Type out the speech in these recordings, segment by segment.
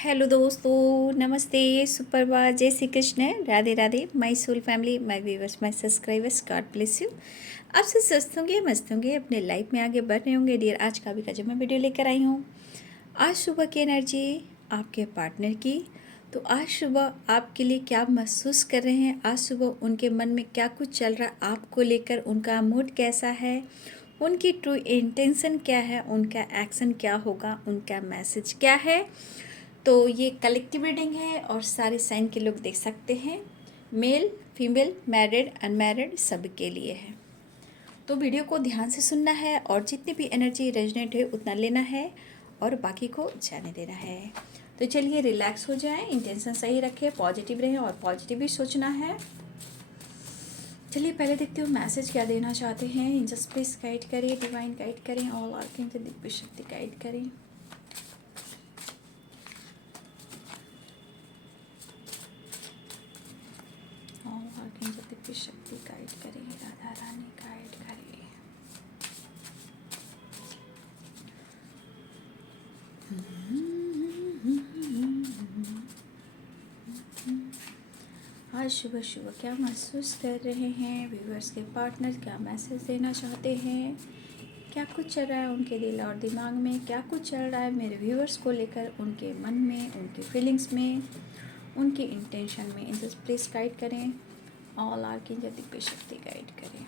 Hello दोस्तों, नमस्ते, सुप्रभात, जय Shri Krishna, Radhe Radhe. My soul family, my viewers, my subscribers, God bless you. आप सब स्वस्थ होंगे, मस्त होंगे, अपने लाइफ में आगे बढ़ रहे होंगे डियर। आज का भी जो मैं वीडियो लेकर आई हूँ, आज सुबह की एनर्जी आपके पार्टनर की। तो आज सुबह आपके लिए क्या महसूस कर रहे हैं, आज सुबह उनके मन में क्या कुछ चल रहा है आपको लेकर, उनका मूड कैसा है, उनकी ट्रू इंटेंशन क्या है, उनका एक्शन क्या होगा, उनका मैसेज क्या है। तो ये कलेक्टिव रीडिंग है और सारे साइन के लोग देख सकते हैं, मेल फीमेल मैरिड अनमैरिड सब के लिए है। तो वीडियो को ध्यान से सुनना है और जितनी भी एनर्जी रेजोनेट है उतना लेना है और बाकी को जाने देना है। तो चलिए रिलैक्स हो जाएं, इंटेंशन सही रखें, पॉजिटिव रहें और पॉजिटिव ही सोचना है। चलिए पहले देखते हो मैसेज क्या देना चाहते हैं। जस्ट प्लीज गाइड करें, डिवाइन गाइड करें, ऑल आर्कएंजल दिव्य शक्ति गाइड करें। आर्कएंजल दिव्य शक्ति गाइड करें, राधा रानी गाइड करें। आज सुबह सुबह क्या महसूस कर रहे हैं व्यूवर्स के पार्टनर, क्या मैसेज देना चाहते हैं, क्या कुछ चल रहा है उनके दिल और दिमाग में, क्या कुछ चल रहा है मेरे व्यूवर्स को लेकर, उनके मन में, उनके फीलिंग्स में, उनकी इंटेंशन में। इन प्लीज गाइड करें, ऑल आर्कएंजल दिव्य शक्ति गाइड करें।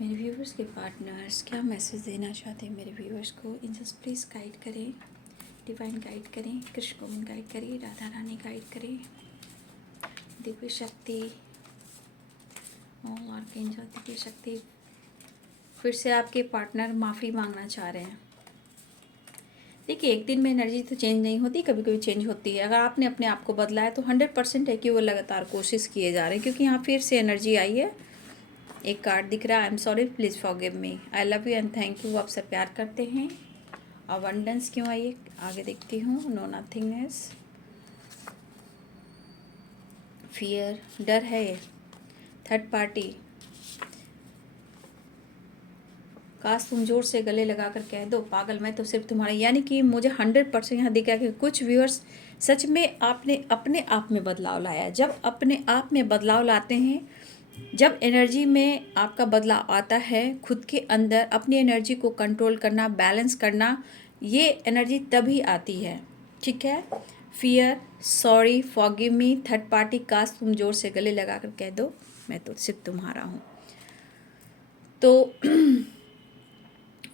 मेरे व्यूवर्स के पार्टनर्स क्या मैसेज देना चाहते हैं मेरे व्यूवर्स को, इन जस्ट प्लीज़ गाइड करें, डिवाइन गाइड करें, कृष्ण गोविंद गाइड करें, राधा रानी गाइड करें, दिव्य शक्ति, ऑल आर्कएंजल दिव्य शक्ति। फिर से आपके पार्टनर माफ़ी मांगना चाह रहे हैं। देखिए एक दिन में एनर्जी तो चेंज नहीं होती, कभी कभी चेंज होती है। अगर आपने अपने आप को बदला है तो 100% है कि वो लगातार कोशिश किए जा रहे हैं, क्योंकि यहाँ फिर से एनर्जी आई है। एक कार्ड दिख रहा है, I am sorry please forgive me, I love you and thank you, आपसे प्यार करते हैं। अबंडेंस क्यों आई है, आगे देखती हूँ। नो नथिंगनेस, फियर, डर है, थर्ड पार्टी, काश तुम जोर से गले लगाकर कह दो पागल मैं तो सिर्फ तुम्हारे, यानी कि मुझे 100% यहाँ दिखा कि कुछ व्यूअर्स सच में आपने अपने आप में बदलाव लाया। जब अपने आप में बदलाव लाते हैं, जब एनर्जी में आपका बदलाव आता है, खुद के अंदर अपनी एनर्जी को कंट्रोल करना, बैलेंस करना, ये एनर्जी तभी आती है। ठीक है, fear, sorry, forgive me, third party, काश तुम जोर से गले लगाकर कह दो मैं तो सिर्फ तुम्हारा हूँ। तो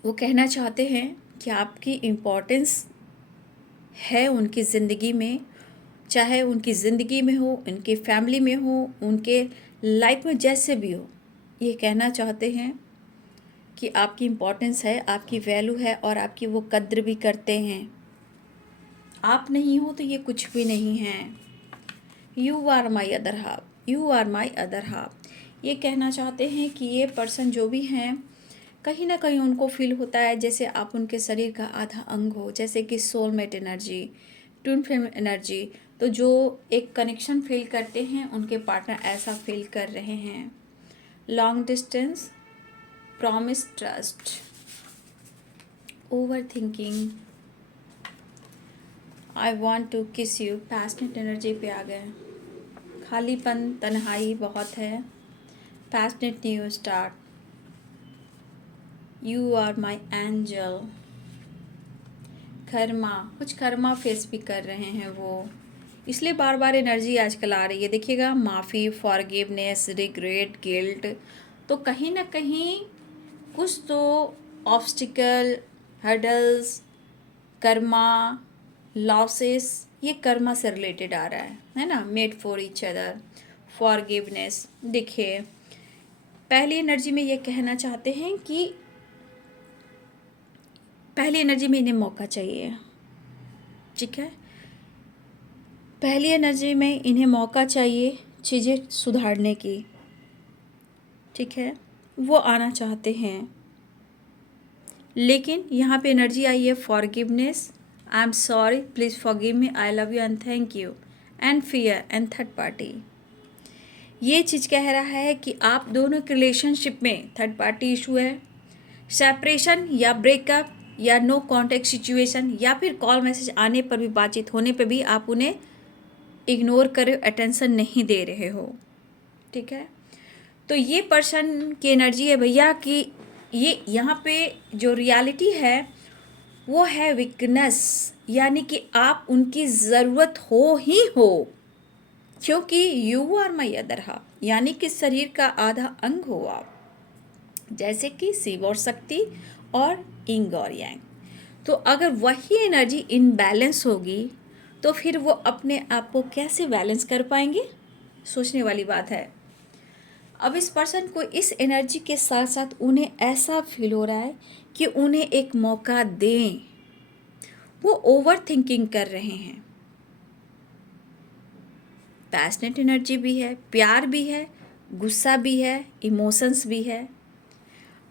वो कहना चाहते हैं कि आपकी इम्पोर्टेंस है उनकी ज़िंदगी में, चाहे उनकी ज़िंदगी में हो, उनकी फैमिली में हो, उनके लाइफ में जैसे भी हो। ये कहना चाहते हैं कि आपकी इम्पोर्टेंस है, आपकी वैल्यू है और आपकी वो कद्र भी करते हैं। आप नहीं हो तो ये कुछ भी नहीं है। You are my other half, you are my other half. ये कहना चाहते हैं कि ये पर्सन जो भी हैं, कहीं ना कहीं उनको फील होता है जैसे आप उनके शरीर का आधा अंग हो, जैसे कि soulmate energy, twin flame energy. तो जो एक कनेक्शन फील करते हैं उनके पार्टनर ऐसा फील कर रहे हैं। Long distance, promise, trust, overthinking, I want to kiss you, passionate energy पे आ गए। खालीपन, तन्हाई बहुत है, passionate new start, you are my angel, karma, कुछ कर्मा फेस भी कर रहे हैं वो, इसलिए बार बार एनर्जी आजकल आ रही है। देखिएगा, माफ़ी, फॉरगिवनेस, रिग्रेट, गिल्ट। तो कहीं ना कहीं कुछ तो ऑब्स्टिकल, हर्डल्स, कर्मा, लॉसेस, ये कर्मा से रिलेटेड आ रहा है ना। Made for each other, forgiveness. देखिए पहली एनर्जी में ये कहना चाहते हैं कि पहली एनर्जी में इन्हें मौका चाहिए। ठीक है, पहली एनर्जी में इन्हें मौका चाहिए चीज़ें सुधारने की। ठीक है, वो आना चाहते हैं, लेकिन यहाँ पे एनर्जी आई है forgiveness, I am sorry, please forgive me, I love you and thank you, and fear and third party. ये चीज़ कह रहा है कि आप दोनों के रिलेशनशिप में थर्ड पार्टी इशू है, सेपरेशन या ब्रेकअप या नो कांटेक्ट सिचुएशन, या फिर कॉल मैसेज आने पर भी, बातचीत होने पर भी आप उन्हें इग्नोर कर रहे हो, अटेंशन नहीं दे रहे हो। ठीक है, तो ये पर्सन की एनर्जी है भैया कि ये यहाँ पे जो रियलिटी है वो है वीकनेस, यानी कि आप उनकी ज़रूरत हो ही हो, क्योंकि you are my other half, यानी कि शरीर का आधा अंग हो आप, जैसे कि शिव और शक्ति और इंग और यांग। तो अगर वही एनर्जी इनबैलेंस होगी तो फिर वो अपने आप को कैसे बैलेंस कर पाएंगे, सोचने वाली बात है। अब इस पर्सन को इस एनर्जी के साथ साथ उन्हें ऐसा फील हो रहा है कि उन्हें एक मौका दें, वो ओवर थिंकिंग कर रहे हैं। पैशनेट एनर्जी भी है, प्यार भी है, गुस्सा भी है, इमोशंस भी है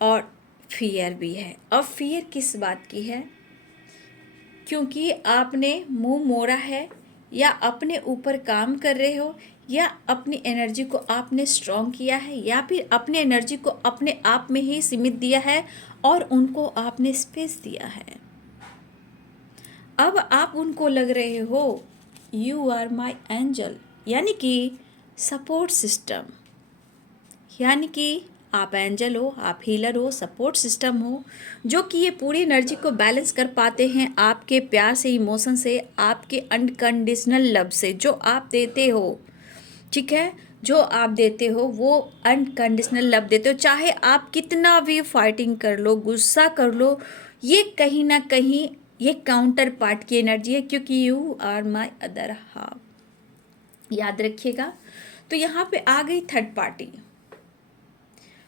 और फियर भी है। अब फियर किस बात की है, क्योंकि आपने मुंह मोड़ा है, या अपने ऊपर काम कर रहे हो, या अपनी एनर्जी को आपने स्ट्रॉन्ग किया है, या फिर अपनी एनर्जी को अपने आप में ही सीमित दिया है और उनको आपने स्पेस दिया है। अब आप उनको लग रहे हो यू आर माई एंजल, यानी कि सपोर्ट सिस्टम, यानी कि आप एंजल हो, आप हीलर हो, सपोर्ट सिस्टम हो, जो कि ये पूरी एनर्जी को बैलेंस कर पाते हैं आपके प्यार से, इमोशन से, आपके अनकंडीशनल लव से, जो आप देते हो। ठीक है, जो आप देते हो वो अनकंडीशनल लव देते हो, चाहे आप कितना भी फाइटिंग कर लो, गुस्सा कर लो, ये कहीं ना कहीं ये काउंटर पार्ट की एनर्जी है, क्योंकि you are my other half, याद रखिएगा। तो यहाँ पे आ गई थर्ड पार्टी।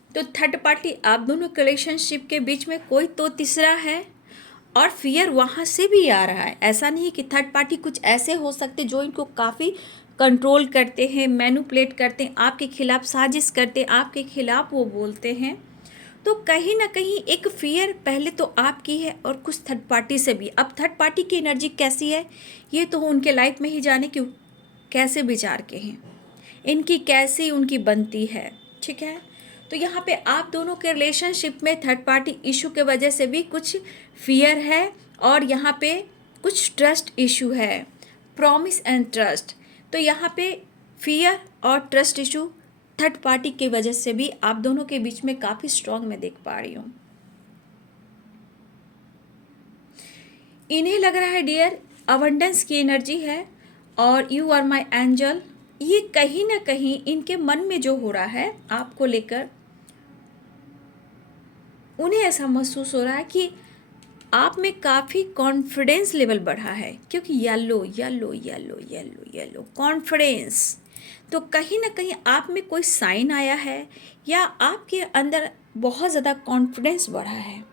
तो थर्ड पार्टी आप दोनों के रिलेशनशिप के बीच में कोई तो तीसरा है, और फियर वहाँ से भी आ रहा है। ऐसा नहीं है कि थर्ड पार्टी कुछ ऐसे हो सकते जो इनको काफ़ी कंट्रोल करते हैं, मैनिपुलेट करते हैं, आपके खिलाफ साजिश करते हैं, आपके खिलाफ वो बोलते हैं। तो कहीं ना कहीं एक फियर पहले तो आपकी है और कुछ थर्ड पार्टी से भी। अब थर्ड पार्टी की एनर्जी कैसी है ये तो उनके लाइफ में ही जाने कि कैसे विचार के हैं, इनकी कैसी उनकी बनती है। ठीक है, तो यहाँ पे आप दोनों के रिलेशनशिप में थर्ड पार्टी इशू के वजह से भी कुछ फियर है, और यहाँ पे कुछ ट्रस्ट इशू है, प्रॉमिस एंड ट्रस्ट। तो यहाँ पे फियर और ट्रस्ट इशू थर्ड पार्टी की वजह से भी आप दोनों के बीच में काफ़ी स्ट्रॉन्ग मैं देख पा रही हूँ। इन्हें लग रहा है डियर अबंडेंस की एनर्जी है, और यू आर माई एंजल, ये कहीं ना कहीं इनके मन में जो हो रहा है आपको लेकर, उन्हें ऐसा महसूस हो रहा है कि आप में काफ़ी कॉन्फिडेंस लेवल बढ़ा है, क्योंकि yellow yellow yellow yellow yellow confidence. तो कहीं ना कहीं आप में कोई साइन आया है, या आपके अंदर बहुत ज़्यादा कॉन्फिडेंस बढ़ा है,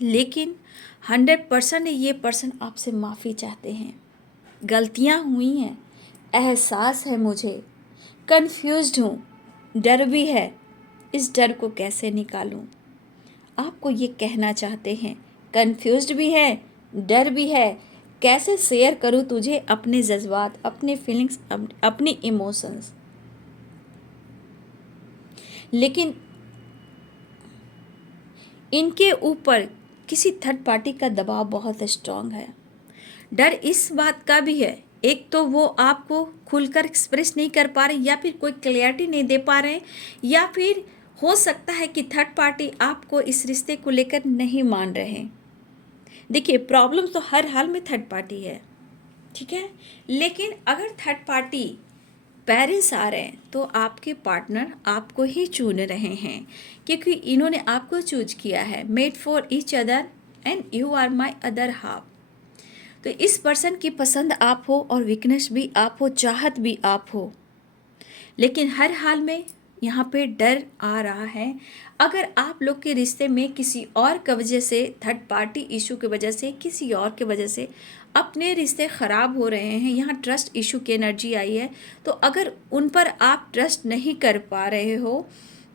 लेकिन 100% ये पर्सन आपसे माफ़ी चाहते हैं। गलतियाँ हुई हैं, एहसास है मुझे, कंफ्यूज्ड हूँ, डर भी है, इस डर को कैसे निकालूं, आपको ये कहना चाहते हैं। कंफ्यूज्ड भी है, डर भी है, कैसे शेयर करूं तुझे अपने जज्बात, अपने फीलिंग्स, अपने इमोशंस। लेकिन इनके ऊपर किसी थर्ड पार्टी का दबाव बहुत स्ट्रांग है। डर इस बात का भी है, एक तो वो आपको खुलकर एक्सप्रेस नहीं कर पा रहे, या फिर कोई क्लैरिटी नहीं दे पा रहे, या फिर हो सकता है कि थर्ड पार्टी आपको इस रिश्ते को लेकर नहीं मान रहे हैं। देखिए, प्रॉब्लम तो हर हाल में थर्ड पार्टी है, ठीक है, लेकिन अगर थर्ड पार्टी पेरेंट्स आ रहे हैं तो आपके पार्टनर आपको ही चुन रहे हैं, क्योंकि इन्होंने आपको चूज किया है, made for each other and you are my other half. तो इस पर्सन की पसंद आप हो और वीकनेस भी आप हो, चाहत भी आप हो, लेकिन हर हाल में यहाँ पे डर आ रहा है। अगर आप लोग के रिश्ते में किसी और की वजह से, थर्ड पार्टी इशू की वजह से, किसी और की वजह से अपने रिश्ते ख़राब हो रहे हैं, यहाँ ट्रस्ट इशू की एनर्जी आई है, तो अगर उन पर आप ट्रस्ट नहीं कर पा रहे हो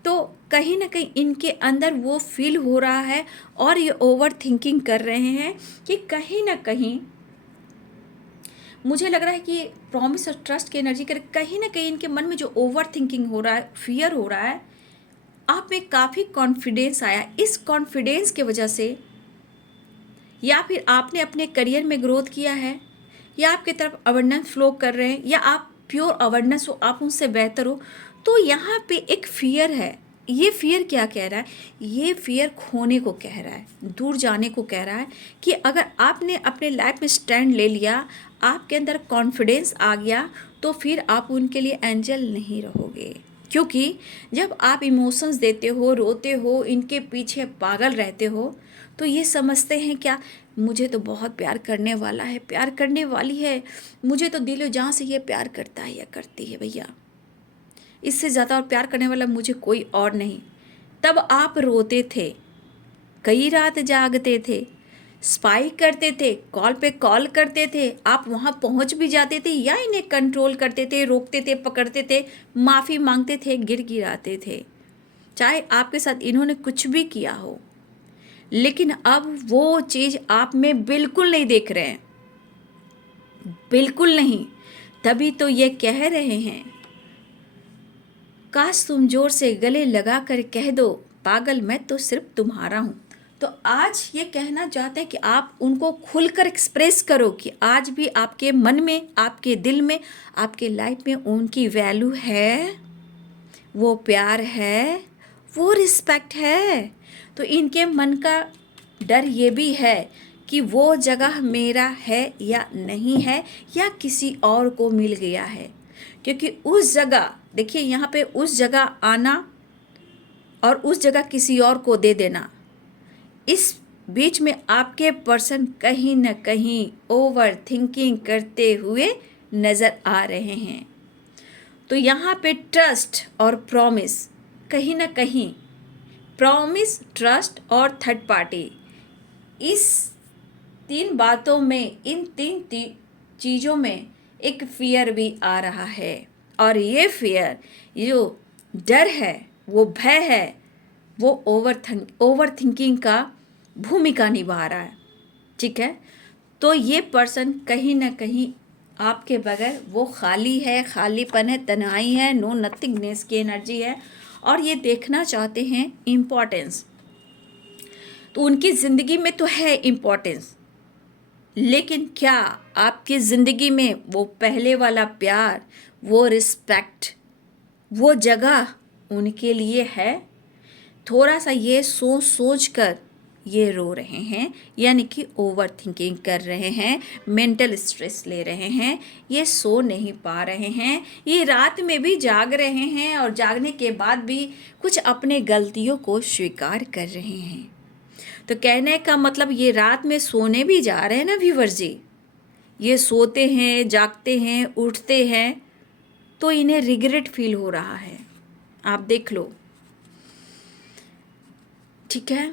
तो कहीं ना कहीं इनके अंदर वो फील हो रहा है और ये ओवर थिंकिंग कर रहे हैं कि कहीं ना कहीं मुझे लग रहा है कि प्रॉमिस और ट्रस्ट की एनर्जी कर कहीं ना कहीं इनके मन में जो ओवर थिंकिंग हो रहा है, फियर हो रहा है, आप में काफ़ी कॉन्फिडेंस आया। इस कॉन्फिडेंस के वजह से या फिर आपने अपने करियर में ग्रोथ किया है, या आपकी तरफ अवेयरनेस फ्लो कर रहे हैं, या आप प्योर अवेयरनेस हो, आप उनसे बेहतर हो, तो यहाँ पे एक फियर है। ये फियर क्या कह रहा है? ये फियर खोने को कह रहा है, दूर जाने को कह रहा है कि अगर आपने अपने लाइफ में स्टैंड ले लिया, आपके अंदर कॉन्फिडेंस आ गया, तो फिर आप उनके लिए एंजल नहीं रहोगे। क्योंकि जब आप इमोशंस देते हो, रोते हो, इनके पीछे पागल रहते हो, तो ये समझते हैं क्या, मुझे तो बहुत प्यार करने वाला है, प्यार करने वाली है, मुझे तो दिलो जान से ये प्यार करता है या करती है भैया, इससे ज़्यादा और प्यार करने वाला मुझे कोई और नहीं। तब आप रोते थे, कई रात जागते थे, स्पाई करते थे, कॉल पे कॉल करते थे, आप वहाँ पहुँच भी जाते थे या इन्हें कंट्रोल करते थे, रोकते थे, पकड़ते थे, माफ़ी मांगते थे, गिड़गिड़ाते थे, चाहे आपके साथ इन्होंने कुछ भी किया हो। लेकिन अब वो चीज़ आप में बिल्कुल नहीं देख रहे हैं, बिल्कुल नहीं। तभी तो ये कह रहे हैं, काश तुम जोर से गले लगा कर कह दो, पागल मैं तो सिर्फ तुम्हारा हूँ। तो आज ये कहना चाहते हैं कि आप उनको खुलकर एक्सप्रेस करो कि आज भी आपके मन में, आपके दिल में, आपके लाइफ में उनकी वैल्यू है, वो प्यार है, वो रिस्पेक्ट है। तो इनके मन का डर ये भी है कि वो जगह मेरा है या नहीं है, या किसी और को मिल गया है। क्योंकि उस जगह, देखिए यहाँ पे उस जगह आना और उस जगह किसी और को दे देना, इस बीच में आपके पर्सन कहीं ना कहीं ओवर थिंकिंग करते हुए नज़र आ रहे हैं। तो यहाँ पे ट्रस्ट और प्रॉमिस, कहीं ना कहीं प्रॉमिस, ट्रस्ट और थर्ड पार्टी, इस तीन बातों में, इन तीन चीज़ों में एक फियर भी आ रहा है। और ये फियर, ये जो डर है, वो भय है, वो ओवर थिंकिंग का भूमिका निभा रहा है। ठीक है, तो ये पर्सन कहीं ना कहीं आपके बगैर वो खाली है, खालीपन है, तन्हाई है, नो नथिंगनेस की एनर्जी है, और ये देखना चाहते हैं इम्पोर्टेंस। तो उनकी ज़िंदगी में तो है इम्पोर्टेंस, लेकिन क्या आपकी ज़िंदगी में वो पहले वाला प्यार, वो रिस्पेक्ट, वो जगह उनके लिए है? थोड़ा सा ये सोच सोच कर ये रो रहे हैं, यानी कि ओवर थिंकिंग कर रहे हैं, मेंटल स्ट्रेस ले रहे हैं, ये सो नहीं पा रहे हैं, ये रात में भी जाग रहे हैं, और जागने के बाद भी कुछ अपने गलतियों को स्वीकार कर रहे हैं। तो कहने का मतलब ये रात में सोने भी जा रहे हैं ना व्यूअर्स जी, ये सोते हैं, जागते हैं, उठते हैं, तो इन्हें रिग्रेट फील हो रहा है। आप देख लो, ठीक है।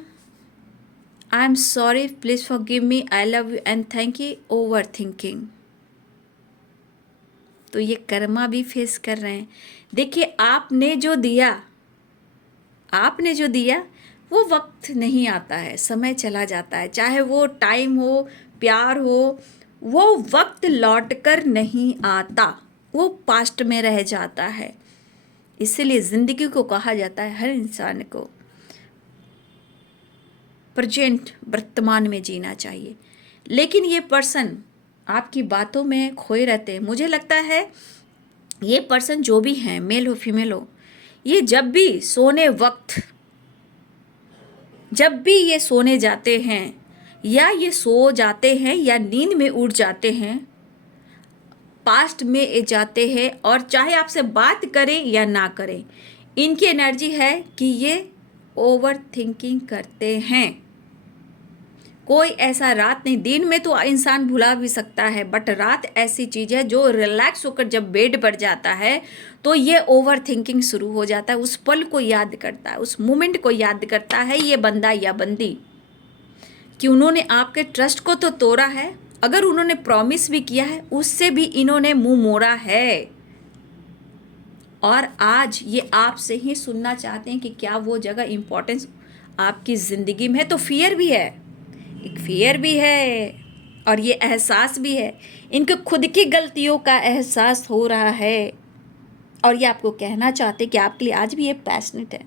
I am sorry, please forgive me, I love you and thank you, over thinking. तो ये कर्मा भी फेस कर रहे हैं। देखिए, आपने जो दिया वो वक्त नहीं आता है, समय चला जाता है, चाहे वो टाइम हो, प्यार हो, वो वक्त लौट कर नहीं आता, वो पास्ट में रह जाता है। इसीलिए ज़िंदगी को कहा जाता है हर इंसान को प्रेजेंट, वर्तमान में जीना चाहिए। लेकिन ये पर्सन आपकी बातों में खोए रहते हैं। मुझे लगता है ये पर्सन जो भी हैं, मेल हो फीमेल हो, ये जब भी सोने वक्त, जब भी ये सोने जाते हैं, या ये सो जाते हैं या नींद में उठ जाते हैं, पास्ट में जाते हैं, और चाहे आपसे बात करें या ना करें, इनकी एनर्जी है कि ये ओवर थिंकिंग करते हैं। कोई ऐसा रात नहीं, दिन में तो इंसान भुला भी सकता है, बट रात ऐसी चीज़ है जो रिलैक्स होकर जब बेड पर जाता है तो ये ओवर थिंकिंग शुरू हो जाता है। उस पल को याद करता है, उस मोमेंट को याद करता है ये बंदा या बंदी, कि उन्होंने आपके ट्रस्ट को तो तोड़ा है, अगर उन्होंने प्रॉमिस भी किया है उससे भी इन्होंने मुंह मोड़ा है, और आज ये आपसे ही सुनना चाहते हैं कि क्या वो जगह इम्पोर्टेंस आपकी ज़िंदगी में है। तो फियर भी है, एक फियर भी है और ये एहसास भी है, इनको खुद की गलतियों का एहसास हो रहा है और ये आपको कहना चाहते हैं कि आपके लिए आज भी ये पैशनेट है,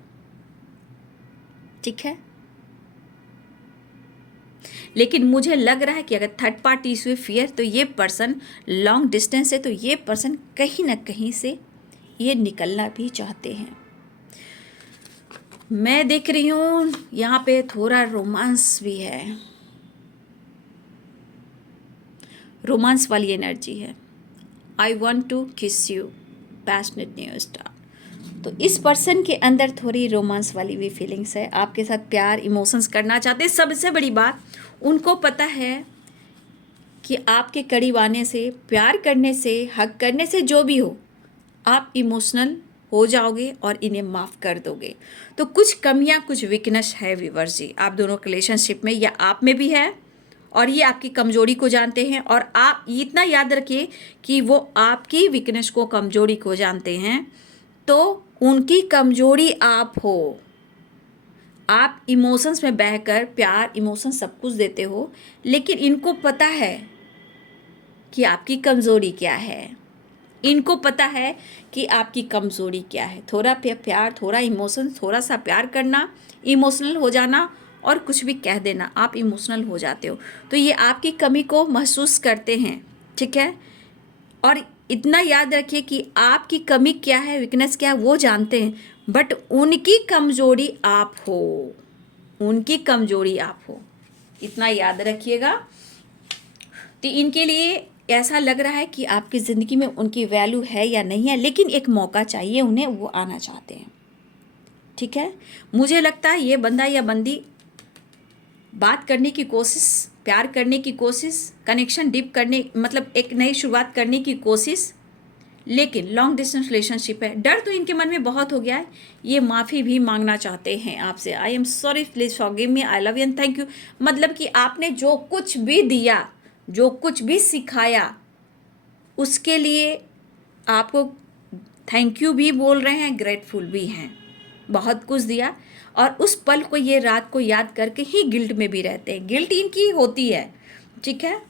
ठीक है। लेकिन मुझे लग रहा है कि अगर थर्ड पार्टी इशू फियर, तो ये पर्सन लॉन्ग डिस्टेंस है, तो ये पर्सन कहीं ना कहीं से ये निकलना भी चाहते हैं। मैं देख रही हूँ यहाँ पे थोड़ा रोमांस भी है, रोमांस वाली एनर्जी है। आई want to kiss you, passionate new star. तो इस पर्सन के अंदर थोड़ी रोमांस वाली भी फीलिंग्स है, आपके साथ प्यार इमोशंस करना चाहते हैं। सबसे बड़ी बात, उनको पता है कि आपके करीब आने से, प्यार करने से, हक करने से, जो भी हो, आप इमोशनल हो जाओगे और इन्हें माफ़ कर दोगे। तो कुछ कमियां, कुछ वीकनेस है व्यूअर्स जी आप दोनों के रिलेशनशिप में, या आप में भी है, और ये आपकी कमजोरी को जानते हैं। और आप इतना याद रखिए कि वो आपकी वीकनेस को, कमजोरी को जानते हैं, तो उनकी कमजोरी आप हो। आप इमोशंस में बहकर प्यार, इमोशन सब कुछ देते हो, लेकिन इनको पता है कि आपकी कमजोरी क्या है। इनको पता है कि आपकी कमजोरी क्या है। थोड़ा प्यार, थोड़ा इमोशन, थोड़ा सा प्यार करना, इमोशनल हो जाना और कुछ भी कह देना, आप इमोशनल हो जाते हो। तो ये आपकी कमी को महसूस करते हैं, ठीक है। और इतना याद रखिए कि आपकी कमी क्या है, वीकनेस क्या है, वो जानते हैं, बट उनकी कमजोरी आप हो, उनकी कमजोरी आप हो, इतना याद रखिएगा। तो इनके लिए ऐसा लग रहा है कि आपकी ज़िंदगी में उनकी वैल्यू है या नहीं है, लेकिन एक मौका चाहिए उन्हें, वो आना चाहते हैं, ठीक है। मुझे लगता है ये बंदा या बंदी बात करने की कोशिश, प्यार करने की कोशिश, कनेक्शन डीप करने, मतलब एक नई शुरुआत करने की कोशिश, लेकिन लॉन्ग डिस्टेंस रिलेशनशिप है। डर तो इनके मन में बहुत हो गया है, ये माफ़ी भी मांगना चाहते हैं आपसे। I am sorry, please forgive me, I love you and thank you. मतलब कि आपने जो कुछ भी दिया, जो कुछ भी सिखाया, उसके लिए आपको थैंक यू भी बोल रहे हैं, ग्रेटफुल भी हैं। बहुत कुछ दिया और उस पल को, ये रात को याद करके ही गिल्ट में भी रहते हैं। गिल्ट इनकी होती है, ठीक है।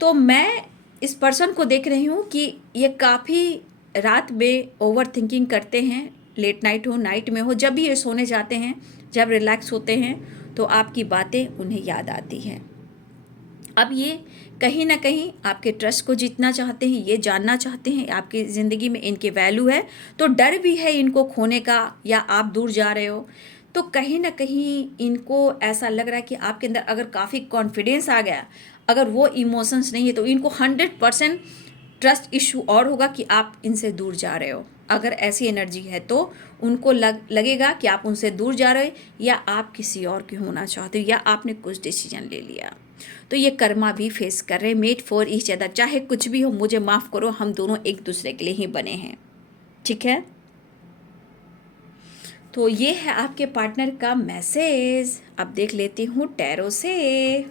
तो मैं इस पर्सन को देख रही हूँ कि ये काफ़ी रात में ओवर थिंकिंग करते हैं, लेट नाइट हो, नाइट में हो, जब भी ये सोने जाते हैं, जब रिलैक्स होते हैं, तो आपकी बातें उन्हें याद आती हैं। अब ये कहीं ना कहीं आपके ट्रस्ट को जीतना चाहते हैं, ये जानना चाहते हैं आपकी ज़िंदगी में इनकी वैल्यू है। तो डर भी है इनको खोने का, या आप दूर जा रहे हो, तो कहीं ना कहीं इनको ऐसा लग रहा है कि आपके अंदर अगर काफ़ी कॉन्फिडेंस आ गया, अगर वो इमोशंस नहीं है, तो इनको 100% ट्रस्ट इशू और होगा कि आप इनसे दूर जा रहे हो। अगर ऐसी एनर्जी है तो उनको लगेगा कि आप उनसे दूर जा रहे हो, या आप किसी और की होना चाहते हो, या आपने कुछ डिसीजन ले लिया। तो ये कर्मा भी फेस कर रहे हैं, मेड फॉर ईच अदर। चाहे कुछ भी हो, मुझे माफ़ करो, हम दोनों एक दूसरे के लिए ही बने हैं, ठीक है। तो ये है आपके पार्टनर का मैसेज। अब देख लेती हूँ टैरो से।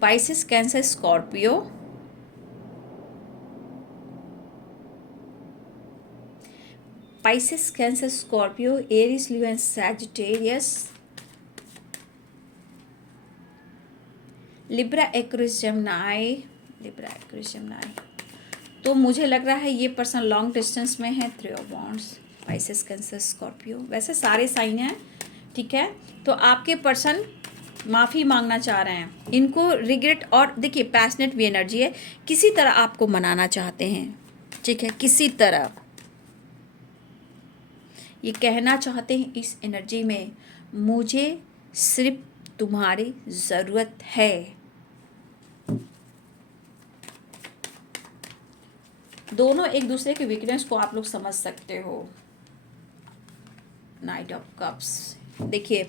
Pisces, Cancer, Scorpio, Pisces, Cancer, Scorpio, Aries, Leo and Sagittarius, Libra, Aquarius, Gemini, Libra, Aquarius, Gemini. तो मुझे लग रहा है ये पर्सन लॉन्ग डिस्टेंस में है। 3 of wands, Pisces, Cancer, Scorpio, वैसे सारे साइन हैं, ठीक है। तो आपके पर्सन माफ़ी मांगना चाह रहे हैं, इनको रिग्रेट, और देखिए पैशनेट भी एनर्जी है, किसी तरह आपको मनाना चाहते हैं, ठीक है। किसी तरह ये कहना चाहते हैं इस एनर्जी में, मुझे सिर्फ तुम्हारी ज़रूरत है। दोनों एक दूसरे के वीकनेस को आप लोग समझ सकते हो। नाइट ऑफ कप्स, देखिए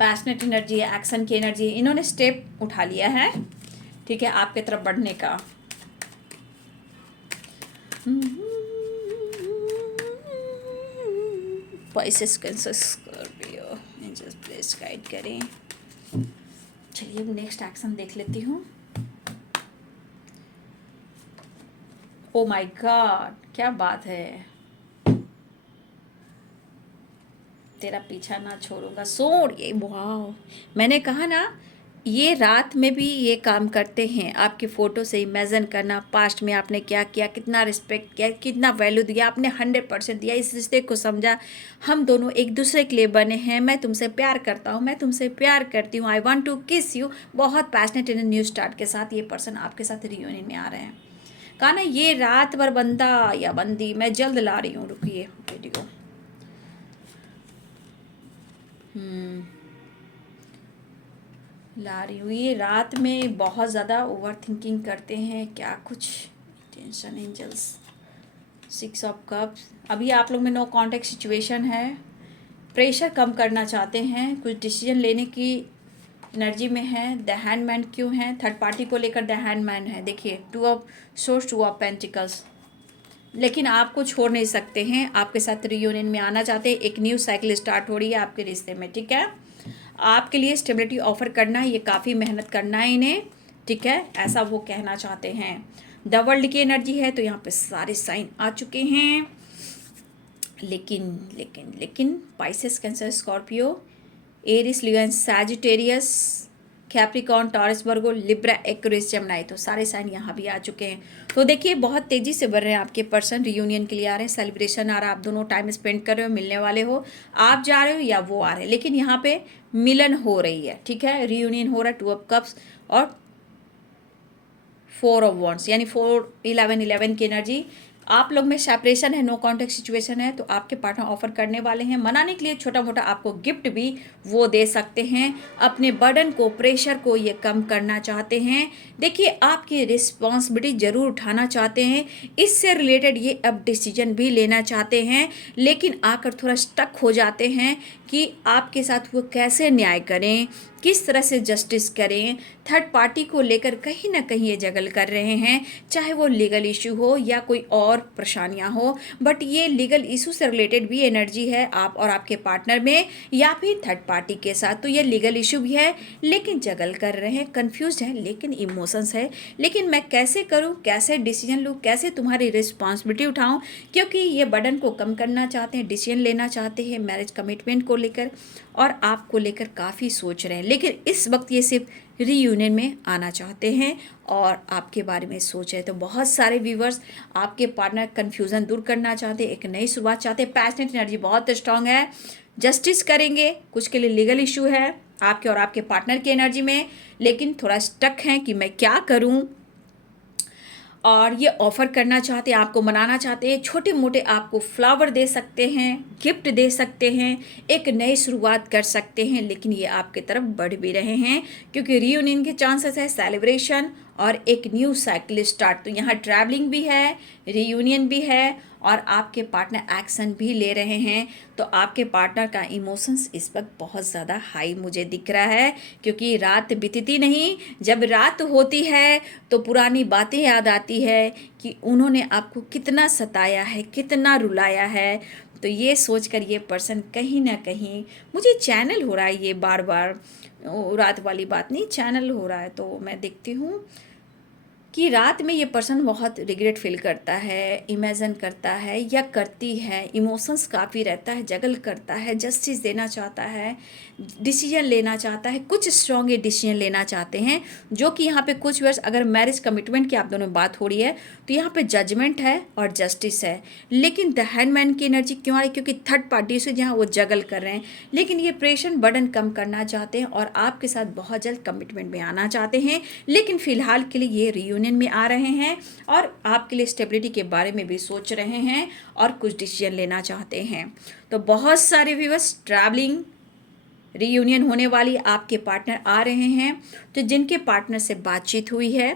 पैशनेट एनर्जी है, एक्शन की एनर्जी है। इन्होंने स्टेप उठा लिया है, ठीक है, आपके तरफ बढ़ने का। Pisces, Cancer, Scorpio, angels please guide करें। चलिए नेक्स्ट एक्शन देख लेती हूँ। ओ माय गॉड, क्या बात है। तेरा पीछा ना छोड़ूंगा, सोड़ ये, वाह। मैंने कहा ना, ये रात में भी ये काम करते हैं। आपकी फ़ोटो से इमेजिन करना, पास्ट में आपने क्या किया, कितना रिस्पेक्ट किया, कितना वैल्यू दिया आपने, 100% दिया, इस रिश्ते को समझा। हम दोनों एक दूसरे के लिए बने हैं, मैं तुमसे प्यार करता हूँ, मैं तुमसे प्यार करती हूँ, आई वॉन्ट टू किस यू। बहुत पैशनेट इन न्यू स्टार्ट के साथ ये पर्सन आपके साथ रियूनियन में आ रहे हैं। कहा ना, ये रात भर बंदा या बंदी, मैं जल्द ला रही हूँ, रुकिए वीडियो। ला रही हूँ। ये रात में बहुत ज़्यादा ओवर थिंकिंग करते हैं, क्या कुछ टेंशन एंजल्स, 6 ऑफ कप्स। अभी आप लोग में नो कांटेक्ट सिचुएशन है, प्रेशर कम करना चाहते हैं, कुछ डिसीजन लेने की एनर्जी में है। द हैंडमैन क्यों है, थर्ड पार्टी को लेकर द हैंडमैन है। देखिए 2 ऑफ सोर्स, 2 ऑफ पेंटिकल्स। लेकिन आपको छोड़ नहीं सकते हैं, आपके साथ रियूनियन में आना चाहते हैं। एक न्यू साइकिल स्टार्ट हो रही है आपके रिश्ते में, ठीक है। आपके लिए स्टेबिलिटी ऑफर करना है, ये काफ़ी मेहनत करना है इन्हें, ठीक है, ऐसा वो कहना चाहते हैं। द वर्ल्ड की एनर्जी है, तो यहाँ पे सारे साइन आ चुके हैं। लेकिन लेकिन लेकिन Pisces, Cancer, Scorpio, Aries, Leo and Sagittarius, Capricorn, Taurus, Virgo, Libra, Aquarius, Gemini, तो सारे साइन यहाँ भी आ चुके हैं। तो देखिए बहुत तेज़ी से बढ़ रहे हैं आपके पर्सन, रियूनियन के लिए आ रहे हैं, सेलिब्रेशन आ रहा है, आप दोनों टाइम स्पेंड कर रहे हो, मिलने वाले हो, आप जा रहे हो या वो आ रहे हैं, लेकिन यहाँ पे मिलन हो रही है, ठीक है, रियूनियन हो रहा है। 2 ऑफ कप्स और 4 ऑफ वॉन्ड्स, यानी 4-11-11 की एनर्जी। आप लोग में सेपरेशन है, नो कॉन्टेक्ट सिचुएशन है, तो आपके पार्टनर ऑफर करने वाले हैं, मनाने के लिए छोटा मोटा आपको गिफ्ट भी वो दे सकते हैं। अपने बर्डन को, प्रेशर को ये कम करना चाहते हैं। देखिए आपकी रिस्पॉन्सिबिलिटी ज़रूर उठाना चाहते हैं, इससे रिलेटेड ये अब डिसीजन भी लेना चाहते हैं, लेकिन आकर थोड़ा स्टक हो जाते हैं कि आपके साथ वो कैसे न्याय करें, किस तरह से जस्टिस करें। थर्ड पार्टी को लेकर कहीं ना कहीं ये जगल कर रहे हैं, चाहे वो लीगल इशू हो या कोई और परेशानियां हो, बट ये लीगल इशू से रिलेटेड भी एनर्जी है आप और आपके पार्टनर में, या फिर थर्ड पार्टी के साथ, तो ये लीगल इशू भी है, लेकिन जगल कर रहे हैं, कंफ्यूज है, लेकिन इमोशंस है। लेकिन मैं कैसे करूं, कैसे डिसीजन लूं, कैसे तुम्हारी रिस्पॉन्सिबिलिटी उठाऊं, क्योंकि ये बर्डन को कम करना चाहते हैं, डिसीजन लेना चाहते हैं मैरिज कमिटमेंट को लेकर, और आपको लेकर काफ़ी सोच रहे हैं। लेकिन इस वक्त ये सिर्फ रीयूनियन में आना चाहते हैं और आपके बारे में सोच रहे हैं। तो बहुत सारे व्यूवर्स आपके पार्टनर कन्फ्यूज़न दूर करना चाहते हैं, एक नई शुरुआत चाहते हैं, पैशनेट एनर्जी बहुत स्ट्रांग है, जस्टिस करेंगे, कुछ के लिए लीगल इशू है आपके और आपके पार्टनर की एनर्जी में, लेकिन थोड़ा स्टक हैं कि मैं क्या करूं। और ये ऑफ़र करना चाहते हैं, आपको मनाना चाहते हैं, छोटे मोटे आपको फ्लावर दे सकते हैं, गिफ्ट दे सकते हैं, एक नई शुरुआत कर सकते हैं, लेकिन ये आपके तरफ बढ़ भी रहे हैं क्योंकि रीयूनियन के चांसेस है, सेलिब्रेशन और एक न्यू साइकिल स्टार्ट। तो यहाँ ट्रैवलिंग भी है, रीयूनियन भी है और आपके पार्टनर एक्शन भी ले रहे हैं। तो आपके पार्टनर का इमोशंस इस वक्त बहुत ज़्यादा हाई मुझे दिख रहा है, क्योंकि रात बीतती नहीं, जब रात होती है तो पुरानी बातें याद आती है कि उन्होंने आपको कितना सताया है, कितना रुलाया है। तो ये सोचकर ये पर्सन कहीं ना कहीं, मुझे चैनल हो रहा है ये बार बार, रात वाली बात नहीं, चैनल हो रहा है, तो मैं देखती हूँ कि रात में ये पर्सन बहुत रिग्रेट फील करता है, इमेजिन करता है या करती है, इमोशंस काफ़ी रहता है, जगल करता है, जस्टिस देना चाहता है, डिसीजन लेना चाहता है, कुछ स्ट्रॉन्ग डिसीजन लेना चाहते हैं, जो कि यहाँ पे कुछ वर्ष अगर मैरिज कमिटमेंट की आप दोनों बात हो रही है तो यहाँ पे जजमेंट है और जस्टिस है। लेकिन द हैंडमैन की एनर्जी क्यों आ रही है, क्योंकि थर्ड पार्टी से जहाँ वो जगल कर रहे हैं, लेकिन ये प्रेशर बर्डन कम करना चाहते हैं और आपके साथ बहुत जल्द कमिटमेंट में आना चाहते हैं। लेकिन फिलहाल के लिए ये रीयूनियन में आ रहे हैं और आपके लिए स्टेबिलिटी के बारे में भी सोच रहे हैं और कुछ डिसीजन लेना चाहते हैं। तो बहुत सारे व्यूअर्स, ट्रैवलिंग, रीयूनियन होने वाली, आपके पार्टनर आ रहे हैं, तो जिनके पार्टनर से बातचीत हुई है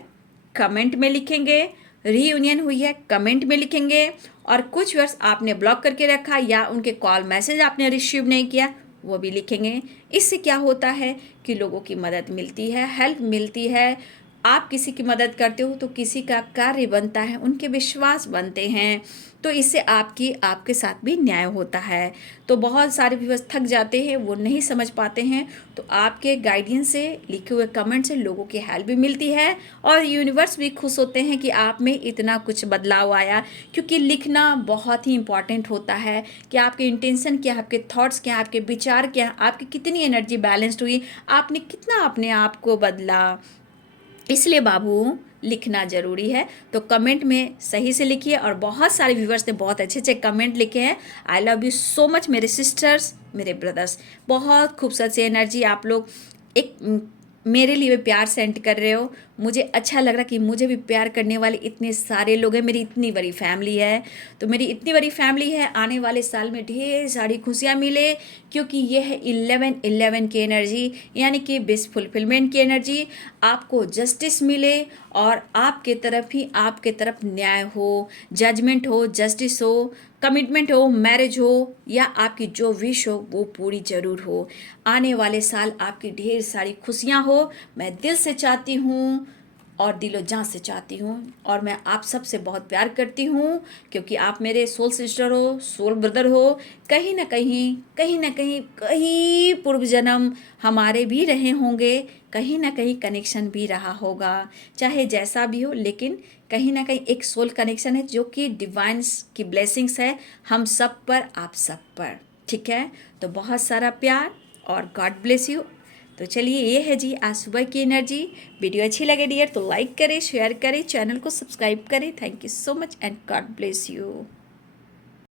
कमेंट में लिखेंगे, रीयूनियन हुई है कमेंट में लिखेंगे, और कुछ वर्ष आपने ब्लॉक करके रखा या उनके कॉल मैसेज आपने रिसीव नहीं किया वो भी लिखेंगे। इससे क्या होता है कि लोगों की मदद मिलती है, हेल्प मिलती है, आप किसी की मदद करते हो तो किसी का कार्य बनता है, उनके विश्वास बनते हैं, तो इससे आपके साथ भी न्याय होता है। तो बहुत सारे व्यूअर्स थक जाते हैं, वो नहीं समझ पाते हैं, तो आपके गाइडेंस से, लिखे हुए कमेंट से लोगों की हेल्प भी मिलती है और यूनिवर्स भी खुश होते हैं कि आप में इतना कुछ बदलाव आया। क्योंकि लिखना बहुत ही इम्पॉर्टेंट होता है कि आपके इंटेंशन क्या, आपके थॉट्स क्या, आपके विचार क्या, आपकी कितनी एनर्जी बैलेंस्ड हुई, आपने कितना अपने आप को बदला। इसलिए बाबू लिखना ज़रूरी है। तो कमेंट में सही से लिखिए। और बहुत सारे व्यूवर्स ने बहुत अच्छे अच्छे कमेंट लिखे हैं। I love you so much मेरे सिस्टर्स, मेरे ब्रदर्स, बहुत खूबसूरत सी एनर्जी आप लोग एक मेरे लिए प्यार सेंड कर रहे हो। मुझे अच्छा लग रहा कि मुझे भी प्यार करने वाले इतने सारे लोग हैं, मेरी इतनी बड़ी फैमिली है। तो मेरी इतनी बड़ी फैमिली है, आने वाले साल में ढेर सारी खुशियाँ मिले, क्योंकि ये है 11-11 की एनर्जी, यानी कि विश फुलफिलमेंट की एनर्जी। आपको जस्टिस मिले और आपके तरफ न्याय हो, जजमेंट हो, जस्टिस हो, कमिटमेंट हो, मैरिज हो, या आपकी जो विश हो वो पूरी ज़रूर हो। आने वाले साल आपकी ढेर सारी खुशियाँ हो, मैं दिल से चाहती हूँ और दिलो जान से चाहती हूँ। और मैं आप सब से बहुत प्यार करती हूँ, क्योंकि आप मेरे सोल सिस्टर हो, सोल ब्रदर हो। कहीं ना कहीं, कहीं ना कहीं, कहीं पूर्व जन्म हमारे भी रहे होंगे, कहीं ना कहीं कनेक्शन भी रहा होगा, चाहे जैसा भी हो, लेकिन कहीं ना कहीं एक सोल कनेक्शन है जो कि डिवाइन्स की ब्लेसिंग्स है हम सब पर, आप सब पर। ठीक है, तो बहुत सारा प्यार और गॉड ब्लेस यू। तो चलिए, ये है जी आज सुबह की एनर्जी। वीडियो अच्छी लगे डियर तो लाइक करें, शेयर करें, चैनल को सब्सक्राइब करें। Thank you so much and God bless you.